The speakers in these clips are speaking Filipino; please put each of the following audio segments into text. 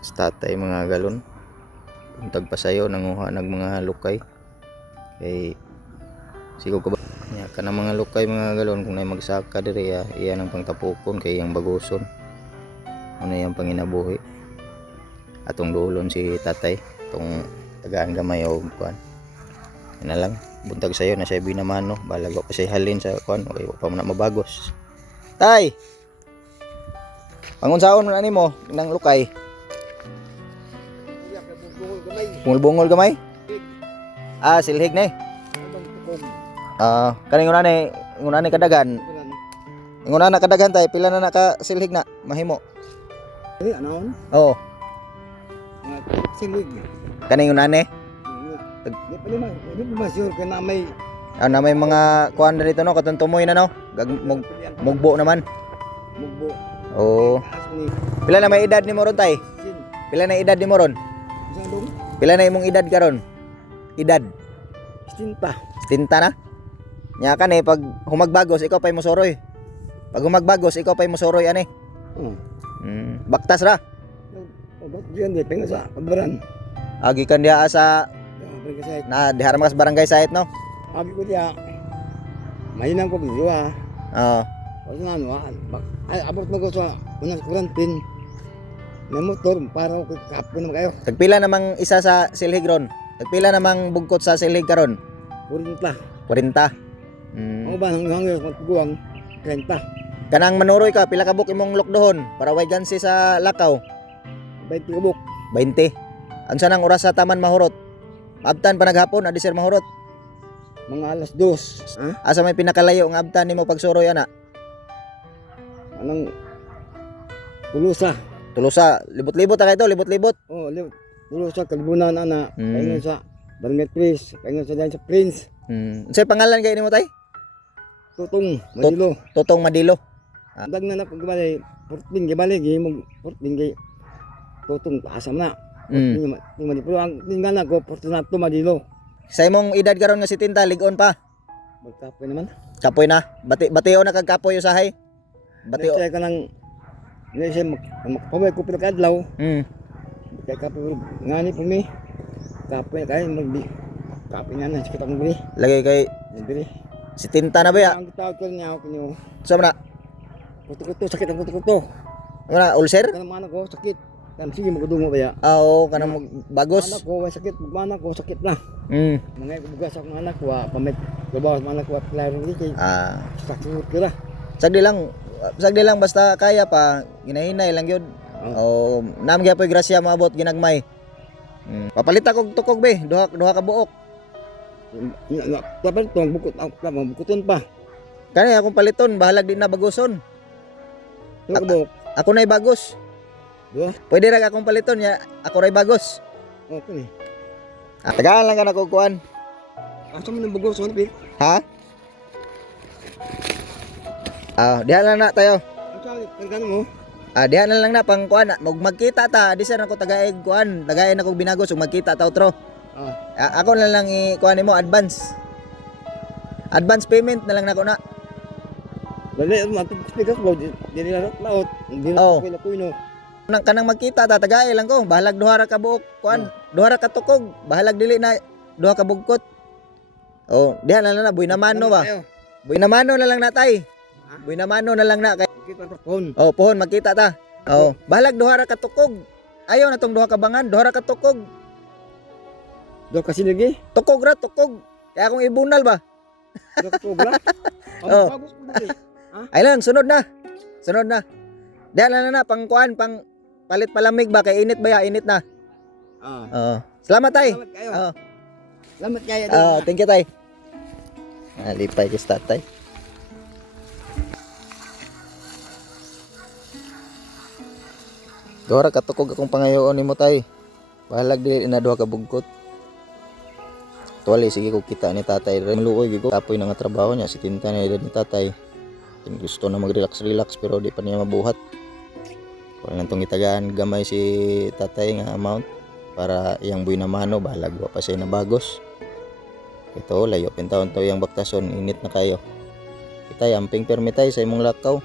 sa tatay mga galon. Buntag pa sayo nanguha nag mga lukay. Kay sigog ka ba nya kana mga lukay mga galon kung nay magsaka diri iyan ang pangtapukon kay yang baguson. Ano yang panginabuhi. Atong dulon si tatay, tong tagaan gamay og kuan. Ina lang buntag sayo na siya binamano, balago pa siya halin sa kuan, okay pa man mabagos. Tay. Pangunsaon man ani mo nang lukay? Bungol-bungol gamay? Silhig na kaning nguna ni kadagan. Nguna na kadagan tay, pila na ka silhig na mahimo? Ini anon? Oo. Silhig. Kaning nguna ni? Di pa sure kay na may na may mga kuan dito no, katuntumoy na no. Mugbo naman. mugbo. Oo. Pila na may edad ni mo ron tay? Pila na edad ni mo ron? Pila na imong edad karon? Edad? Istinta. Istinta na? Nya kan pag humagbagos ikaw pay mosoroy. Pag humagbagos ikaw pay mosoroy ani. Baktas ra. Obat diyan di pengen sa kabaran. Agi kan dia sa na dihara mas barangay site no. Abi ko dia. Mainam ko biwa. Oo. Wala na ano. Ay abot mo ko sa unang kurantin. May motor para ko kapon na kayo. Tagpila namang isa sa silhig ron? Tagpila namang bugkot sa silhig karon? 40. 40. Ang ba nang hangyo magguwang 30. Kanang manuroy ka, pila ka buk imong lokdohon para way gansi sa lakaw? 20 kabuk. 20. Unsa nang oras sa taman mahurot? Abtan pa naghapon, adi sir mahurot. Mga alas 2. Asa may pinakalayo nga abtan nimo pagsuroy ana? Anong Tulusa. Tulusa, libot-libot ta kay to, libot-libot. Oh, Tulusa Kalbunan ana. Mm. Paingon sa Barangay Prince, paingon sa diyan sa Prince. Unsay pangalan kay nimo tay? Tutong Madilo. Totong Madilo. Dag na pagbalay 14 gibali gihimog 14 gay Tutong asam na. Ni Madilo ang tingala ko Fortunato Madilo. Sa imong edad karon nga 70, ligon pa. Magkapoy naman. Kapoy na. Bateo na kag kapoy usahay. Bateo. Nasa ka nang nasa magpamay ko pila kadlaw. Kay kapoy ngani po mi. Kapoy kay magbi. Kapoy na na kita kong bili. Lagi kay Bili. 70 na ba ya? Ang tawag ko niya ako niyo. Sama na. Kuto-kuto sakit ang kuto-kuto. Ano na, ulcer? Kanang mana ko sakit. Kan sige magadungo ba ya? Oo, kanang bagos. Anak ko way sakit, mana ko sakit na. Mga bugas ako ng anak ko, pamit. Gabaw sa anak ko at klaro dito. Sakit ko ra. Sagdi lang basta kaya pa, ginahinay lang yun. O, naam gyapon grasya maabot ginagmay. Papalita kog tukog be, duha ka buok. Tapos itong bukuton pa. Kani akong paliton, bahalag din na baguson. Ako na'y bagos. Duha? Pwede ra akong paliton ya, ako ray bagos. Okay. Tagaan lang ka na kukuan. Asa man ang bagos ano, Ha? Diha lang na tayo. Asa kan mo? Diha na lang na pang kuan, magkita ta, di sir ako tagaig kuan, tagain ako binagos ug magkita ta outro. Ako na lang i-kuan nimo advance. Advance payment na lang nako na. Dali matugspikas mo dili na laot. Dili na ko ino. Nang kanang magkita ta tagay lang ko, bahalag duha ra ka buok kuan, duha ra ka tukog, bahalag dili na duha ka bugkot. Diha na lang na buy na mano ba. Buy na mano na lang na tay. Buy na mano na lang na kay kita pohon. Pohon magkita ta. Bahalag duha ra ka tukog. Ayaw na tong duha ka bangan, duha ra ka tukog. Do kasi lagi. Tukog ra, tukog. Kaya akong ibunal ba? Do ko bra. Bagus ko dili. Ay lang, sunod na. Sunod na. Diha na pang kuan, pang palit palamig ba kay init ba ya? Init na. Salamat tay. Salamat kayo. Salamat kayo. Thank you tay. Lipay kay tatay. Dora katukog akong pangayoon nimo tay. Bahalag dili na duha ka bugkot. Tuwali sige ko kita ni tatay rin luoy gigo tapoy na nga trabaho niya si tinta ni edad ni tatay. Gusto na mag-relax pero di pa niya mabuhat. Wala nang tong itagaan gamay si tatay nga amount para iyang buy na mano bahalag wa pa siya na bagos. Ito layo pintaon to yang baktason init na kayo. Kita amping permitay sa imong lakaw.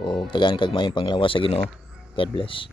O tagaan kag maayong panglawas sa Ginoo. God bless.